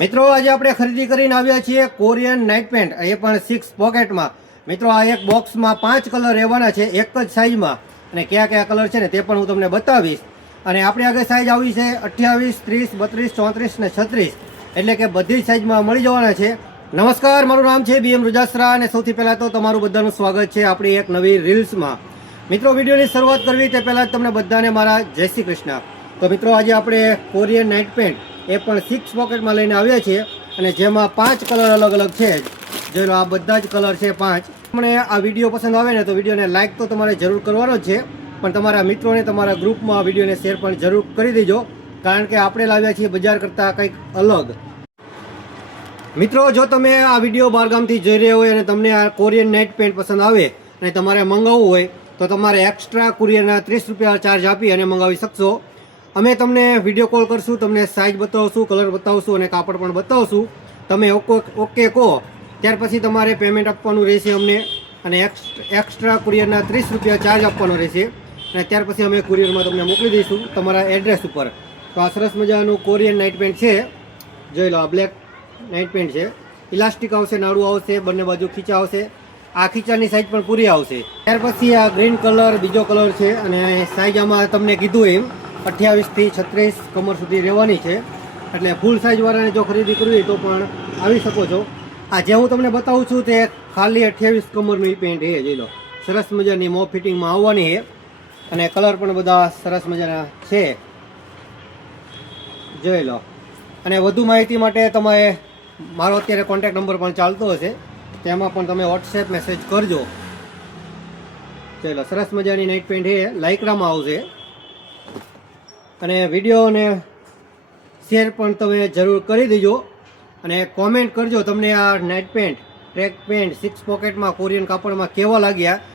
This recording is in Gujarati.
મિત્રો આજે આપણે ખરીદી કરીને આવ્યા છીએ કોરિયન નાઇટ પેન્ટ, એ પણ 6 પોકેટમાં. મિત્રો આ એક બોક્સમાં 5 કલર રહેવાના છે એક જ સાઈઝમાં, અને કયા કયા કલર છે ને તે પણ હું તમને બતાવીશ. અને આપણે આગળ સાઈઝ આવી છે 28, 30, 32, 34 ને 36, એટલે કે બધી સાઈઝમાં મળી જવાના છે. નમસ્કાર, મારું નામ છે BM રૂજાસરા અને સૌથી પહેલાં તો તમારું બધાનું સ્વાગત છે આપણી એક નવી રીલ્સમાં. મિત્રો વિડીયોની શરૂઆત કરવી તે પહેલાં તમને બધાને મારા જય શ્રી કૃષ્ણ. તો મિત્રો આજે આપણે કોરિયન નાઇટ પેન્ટ એ પણ 6 પોકેટમાં લઈને આવ્યા છીએ, અને જેમાં 5 કલર અલગ અલગ છે. જોઈ લો, આ બધા જ કલર છે 5. તમને આ વિડીયો પસંદ આવે ને તો વિડીયોને લાઇક તો તમારે જરૂર કરવાનો જ છે, પણ તમારા મિત્રોને તમારા ગ્રુપમાં આ વિડીયોને શેર પણ જરૂર કરી દેજો, કારણ કે આપણે લાવ્યા છીએ બજાર કરતાં કંઈક અલગ. મિત્રો જો તમે આ વિડીયો બહારગામથી જોઈ રહ્યા હોય અને તમને આ કોરિયન નાઇટ પેન્ટ પસંદ આવે અને તમારે મંગાવવું હોય તો તમારે એક્સ્ટ્રા કુરિયરના 30 રૂપિયા ચાર્જ આપી અને મંગાવી શકશો. અમે તમને વિડીયો કોલ કરશું, તમને સાઇઝ બતાવશું, કલર બતાવશું અને કાપડ પણ બતાવશું. તમે ઓકે કહો ત્યાર પછી તમારે પેમેન્ટ આપવાનું રહેશે અમને, અને એક્સ્ટ્રા કુરિયરના 30 રૂપિયા ચાર્જ આપવાનો રહેશે, અને ત્યાર પછી અમે કુરિયરમાં તમને મોકલી દઈશું તમારા એડ્રેસ ઉપર. તો આ સરસ મજાનું કોરિયન નાઇટ પેન્ટ છે. જોઈ લો, આ બ્લેક નાઇટ પેન્ટ છે. ઇલાસ્ટિક આવશે, નાડું આવશે, બંને બાજુ ખીચા આવશે. આ ખીચાની સાઈઝ પણ પૂરી આવશે. ત્યાર પછી આ ગ્રીન કલર બીજો કલર છે, અને સાઈઝ આમાં તમને કીધું એમ 28 થી 36 કમર સુધી રહેવાની છે. એટલે ફૂલ સાઇઝવાળાને જો ખરીદી કરવી તો પણ આવી શકો છો. આ જે હું તમને બતાવું છું તે ખાલી 28 કમરનું પેન્ટ છે. જોઈ લો, સરસ મજાની મો ફિટિંગમાં આવવાની છે, અને કલર પણ બધા સરસ મજાના છે. જોઈ લો. અને વધુ માહિતી માટે તમારે મારો અત્યારે કોન્ટેક્ટ નંબર પણ ચાલતો હશે, તેમાં પણ તમે વોટ્સએપ મેસેજ કરજો. ચાલો, સરસ મજાની નાઇટ પેન્ટ છે, લાઇક્રામાં આવશે. અને વિડીયોને શેર પણ તમે જરૂર કરી દેજો, અને કોમેન્ટ કરજો તમને આ નાઇટ પેન્ટ, ટ્રેક પેન્ટ 6 પોકેટમાં કોરિયન કાપડમાં કેવા લાગ્યા.